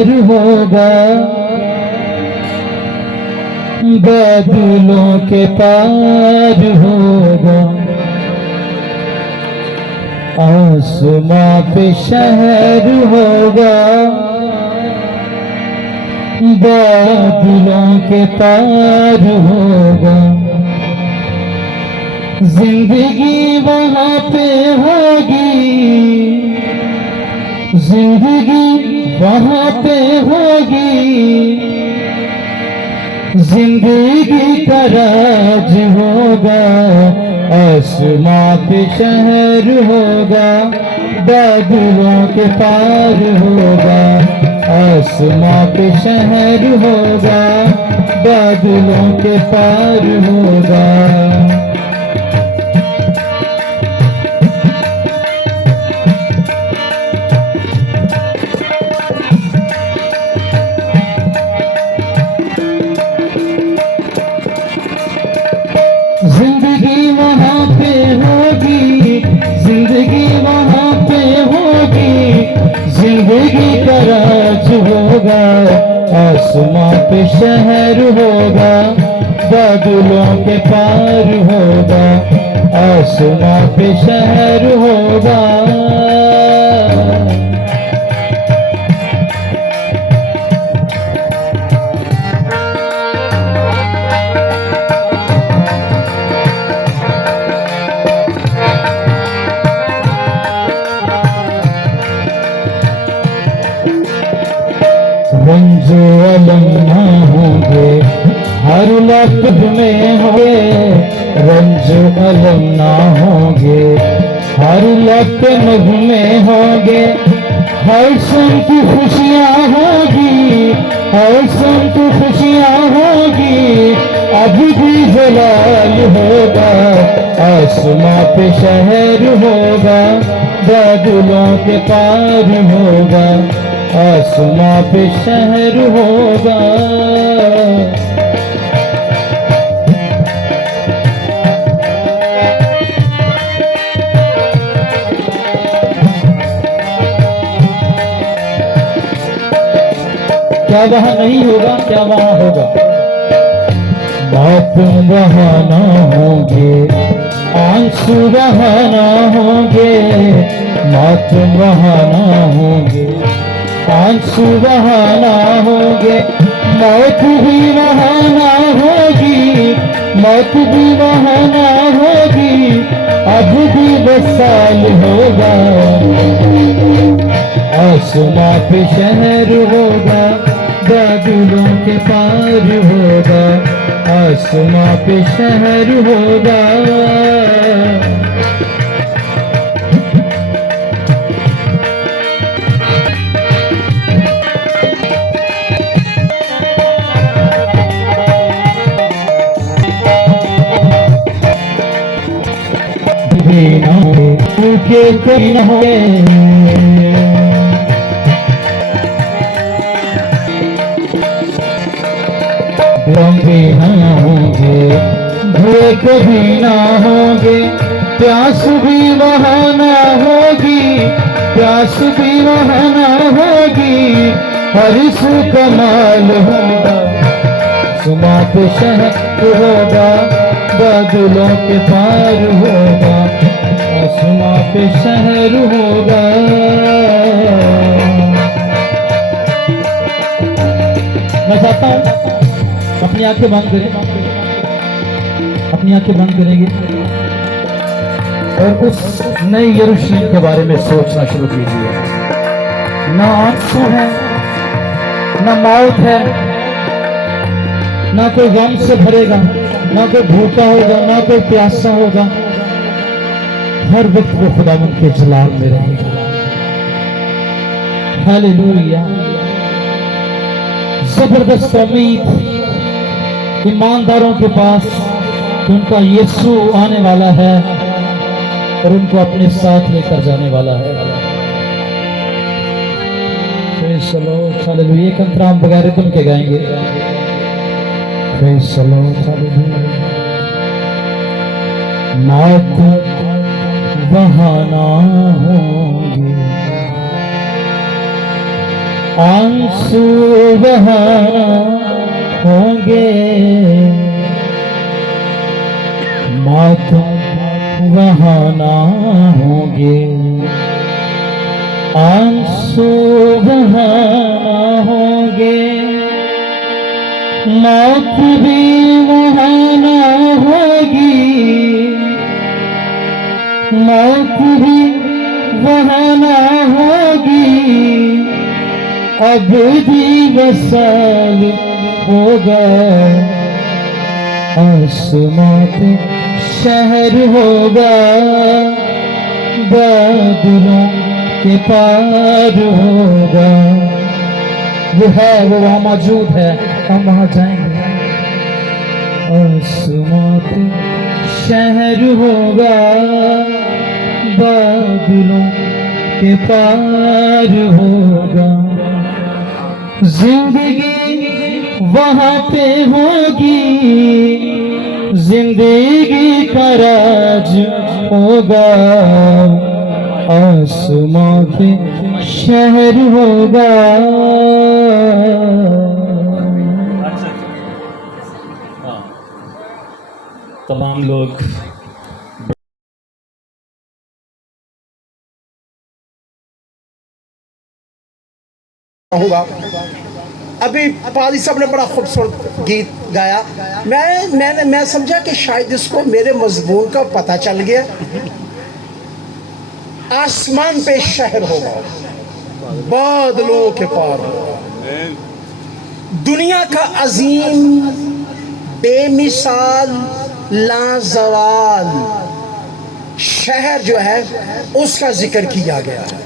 शहर होगा, बादलों के पार होगा, आसमां पे शहर होगा, बादलों के पार होगा। जिंदगी वहां पे होगी, जिंदगी वहां पे होगी, जिंदगी का राज होगा, आसमां पे शहर होगा, बादलों के पार होगा, आसमां पे शहर होगा, बादलों के पार होगा। जिंदगी वहां पे होगी, जिंदगी वहां पे होगी, जिंदगी का राज होगा, आसमां पे शहर होगा, बादलों के पार होगा, आसमां पे शहर होगा। रंजो अलम ना होंगे, हर लफ्ज में होंगे, रंजो अलम ना होंगे, हर लफ्ज में होंगे, हर सुन की खुशियाँ होगी, हर सुन की खुशियाँ होगी, अभी भी जलाल होगा, आसमां पे शहर होगा, बादलों के पार होगा, आसमां पे शहर होगा। क्या वहां नहीं होगा, क्या वहां होगा? बात वहां ना होंगे, आंसू वहां ना होंगे, मात वहां ना होंगे, आंसू वहां ना होंगे, मौत भी वहां ना होगी, मौत भी वहां ना होगी, अब भी वसाल होगा, आसमां पे शहर होगा, बादलों के पार होगा, आसमां पे शहर होगा। के कोई न होए, लंबे ना होंगे, धुएं कभी ना होंगे, प्यास भी वहां ना होगी, प्यास भी वहां ना होगी, हर सू कमाल होगा, आसमां पे शहर होगा, बादलों के पार होगा, आसमां पे शहर होगा। मैं चाहता हूं अपनी आंखें बंद करें, अपनी आंखें बंद करेंगे और उस नई यरूशलेम के बारे में सोचना शुरू कीजिए। ना आंसू है, ना मौत है, ना कोई गम से भरेगा, ना कोई भूखा होगा, ना कोई प्यासा होगा, हर वक्त वो खुदावंद के जलाल में रहेगा। हालेलुया। जबरदस्त उम्मीद ईमानदारों के पास कि उनका यीशु आने वाला है और उनको अपने साथ लेकर जाने वाला है। चलो हालेलुया। एक अंतराम बगैर रिदम के गाएंगे। चलो हालेलुया। मौत वहां ना होंगे, आंसू बहाना होंगे, मातम बहाना होंगे, आंसू बहाना होंगे, मौत भी बहाना होगी, मौत भी बहाना होगी, अब भी वसाल होगा, आसमां पे शहर होगा, बादलों के पार होगा। वो है, वो वहाँ मौजूद है, हम वहाँ जाएंगे। आसमां पे शहर होगा, बादलों के पार होगा, जिंदगी वहाँ पे होगी, जिंदगी का राज होगा, आसमां पे शहर होगा। तमाम लोग होगा। अभी पादी साहब ने बड़ा खूबसूरत गीत गाया। मैं समझा कि शायद इसको मेरे मजमून का पता चल गया। आसमान पे शहर होगा, बादलों के पार होगा, दुनिया का अजीम बेमिसाल लाजवाल शहर जो है उसका जिक्र किया गया है।